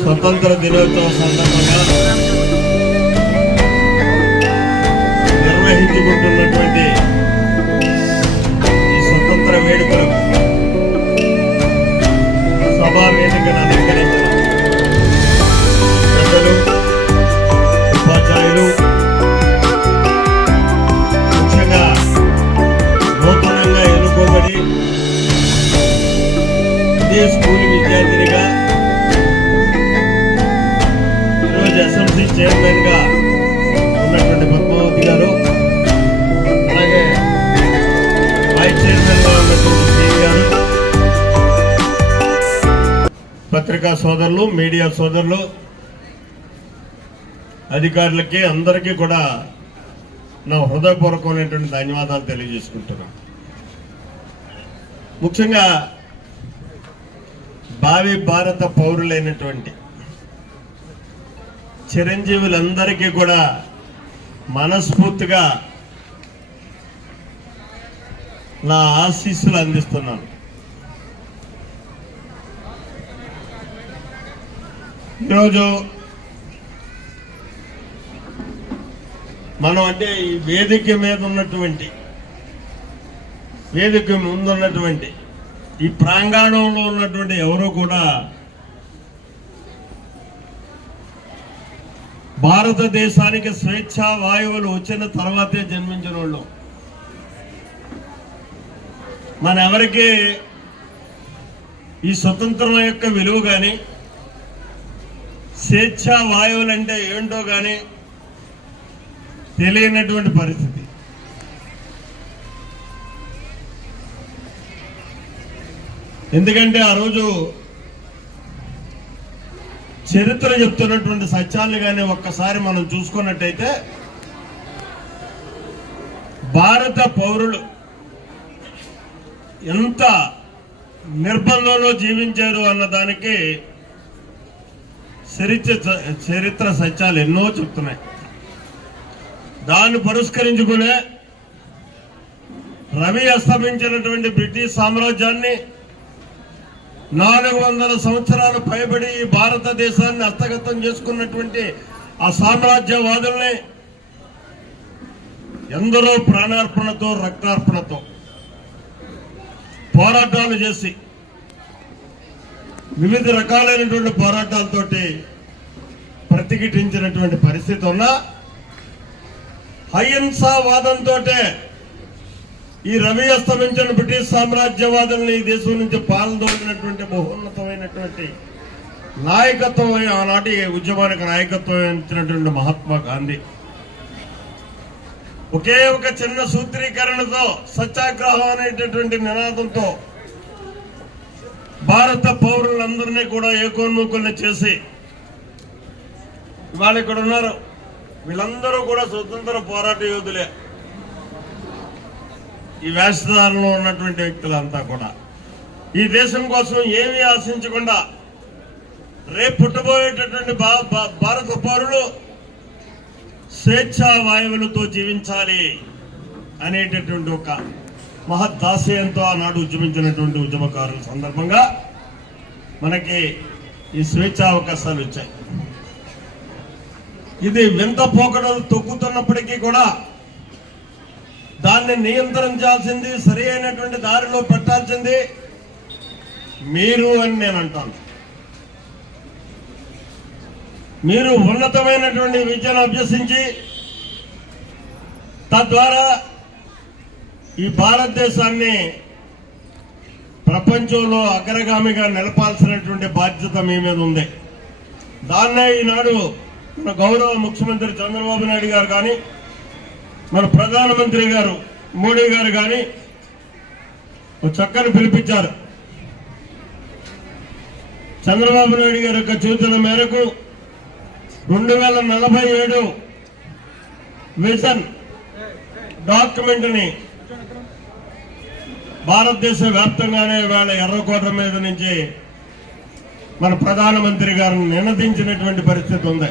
స్వతంత్ర దినోత్సవం సందర్భంగా నిర్వహించుకుంటున్నటువంటి ఈ స్వతంత్ర వేడుకలకు సభా వేదికను అలంకరించిన పెద్దలు, ఉపాధ్యాయులు, ముఖ్యంగా నూతనంగా ఎన్నుకోబడి ఇదే స్కూల్ విద్యార్థినిగా ఈరోజు ఎస్ఎంసీ చైర్మన్ గా ఉన్నటువంటి పద్మావతి గారు, అలాగే వైస్ చైర్మన్ గా ఉన్నటువంటి శ్రీ గారు, పత్రికా సోదరులు, మీడియా సోదరులు, అధికారులకి అందరికీ కూడా నా హృదయపూర్వకమైనటువంటి ధన్యవాదాలు తెలియజేసుకుంటున్నాను. ముఖ్యంగా భావి భారత పౌరులైనటువంటి చిరంజీవులందరికీ కూడా మనస్ఫూర్తిగా నా ఆశీస్సులు అందిస్తున్నాను. ఈరోజు మనం అంటే ఈ వేదిక మీద ఉన్నటువంటి, వేదిక ముందున్నటువంటి ఈ ప్రాంగణంలో ఉన్నటువంటి ఎవరో కూడా భారతదేశానికి స్వేచ్ఛా వాయువులు వచ్చిన తర్వాతే జన్మించిన వాళ్ళు. మన ఎవరికి ఈ స్వతంత్రం యొక్క విలువ కానీ, స్వేచ్ఛా వాయువులు అంటే ఏంటో కానీ తెలియనటువంటి పరిస్థితి. ఎందుకంటే ఆ రోజు చరిత్ర చెప్తున్నటువంటి సత్యాలు కానీ ఒక్కసారి మనం చూసుకున్నట్టయితే, భారత పౌరులు ఎంత నిర్బంధంలో జీవించారు అన్నదానికి చరిత్ర సత్యాలు ఎన్నో చెప్తున్నాయి. దాన్ని పురస్కరించుకునే రవి అస్తమించినటువంటి బ్రిటిష్ సామ్రాజ్యాన్ని 400 సంవత్సరాలు పైబడి ఈ భారతదేశాన్ని హస్తగతం చేసుకున్నటువంటి ఆ సామ్రాజ్యవాదుల్ని ఎందరో ప్రాణార్పణతో, రక్తార్పణతో పోరాటాలు చేసి, వివిధ రకాలైనటువంటి పోరాటాలతోటి ప్రతిఘటించినటువంటి పరిస్థితి ఉన్నా, అహింసావాదంతో ఈ రవి అస్తమించిన బ్రిటిష్ సామ్రాజ్యవాదుల్ని ఈ దేశం నుంచి పాల్గొన్నటువంటి మహోన్నతమైనటువంటి నాయకత్వం, ఆనాటి ఉద్యమానికి నాయకత్వం ఇచ్చినటువంటి మహాత్మా గాంధీ ఒకే ఒక చిన్న సూత్రీకరణతో, సత్యాగ్రహం అనేటటువంటి నినాదంతో భారత పౌరులందరినీ కూడా ఏకోన్ముఖుల్ని చేసి, ఇవాళ ఇక్కడ ఉన్నారు వీళ్ళందరూ కూడా స్వతంత్ర పోరాట యోధులే. ఈ వేషధారణలో ఉన్నటువంటి వ్యక్తులంతా కూడా ఈ దేశం కోసం ఏమీ ఆశించకుండా రేపు పుట్టబోయేటటువంటి భారత పౌరులు స్వేచ్ఛా వాయువులతో జీవించాలి అనేటటువంటి ఒక మహద్దాశయంతో ఆనాడు ఉద్యమించినటువంటి ఉద్యమకారుల సందర్భంగా మనకి ఈ స్వేచ్ఛా అవకాశాలు వచ్చాయి. ఇది వింత పోకడలు తొక్కుతున్నప్పటికీ కూడా దాన్ని నియంత్రించాల్సింది, సరి అయినటువంటి దారిలో పెట్టాల్సింది మీరు అని నేను అంటాను. మీరు ఉన్నతమైనటువంటి విద్యను అభ్యసించి తద్వారా ఈ భారతదేశాన్ని ప్రపంచంలో అగ్రగామిగా నిలపాల్సినటువంటి బాధ్యత మీ మీద ఉంది. దాన్నే ఈనాడు మన గౌరవ ముఖ్యమంత్రి చంద్రబాబు నాయుడు గారు కానీ, మన ప్రధానమంత్రి గారు మోడీ గారు కానీ ఒక చక్కని పిలిపించారు. చంద్రబాబు నాయుడు గారి యొక్క సూచన మేరకు 2047 విజన్ డాక్యుమెంట్ ని భారతదేశ వ్యాప్తంగానే వేళ ఎర్రకోట మీద నుంచి మన ప్రధానమంత్రి గారిని నినదించినటువంటి పరిస్థితి ఉంది.